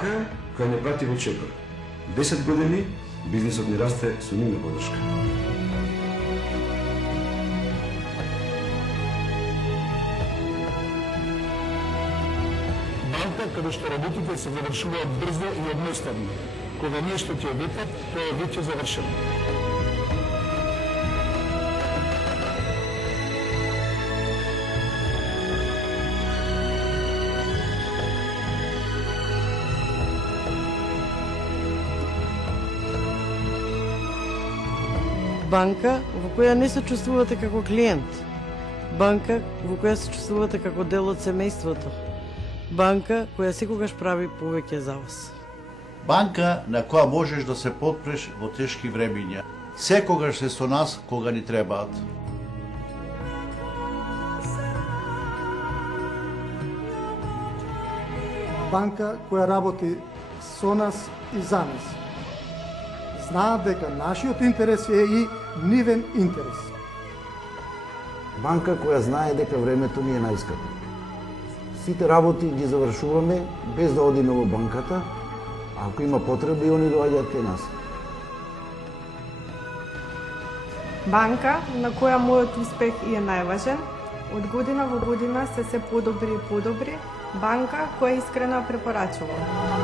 Банка која не прати во чекор. 10 години бизнисот ни расте со нивна подршка. Банка каде што работите се завршуваат брзо и едноставно. Кога нешто ти е ветат, тоа е веќе завршено. Банка во која не се чувствувате како клиент. Банка во која се чувствувате како дел од семејството. Банка која секогаш прави повеќе за вас. Банка на која можеш да се потпреш во тешки времиња. Секогаш се со нас кога ни требаат. Банка која работи со нас и за нас. Знаат дека нашиот интерес е и нивен интерес. Банка која знае дека времето ни е најскапо. Сите работи ги завршуваме без да одиме во банката, а ако има потреби, они доаѓаат кај нас. Банка на која мојот успех е најважен, од година во година се подобри и подобри, банка која искрено препорачувам.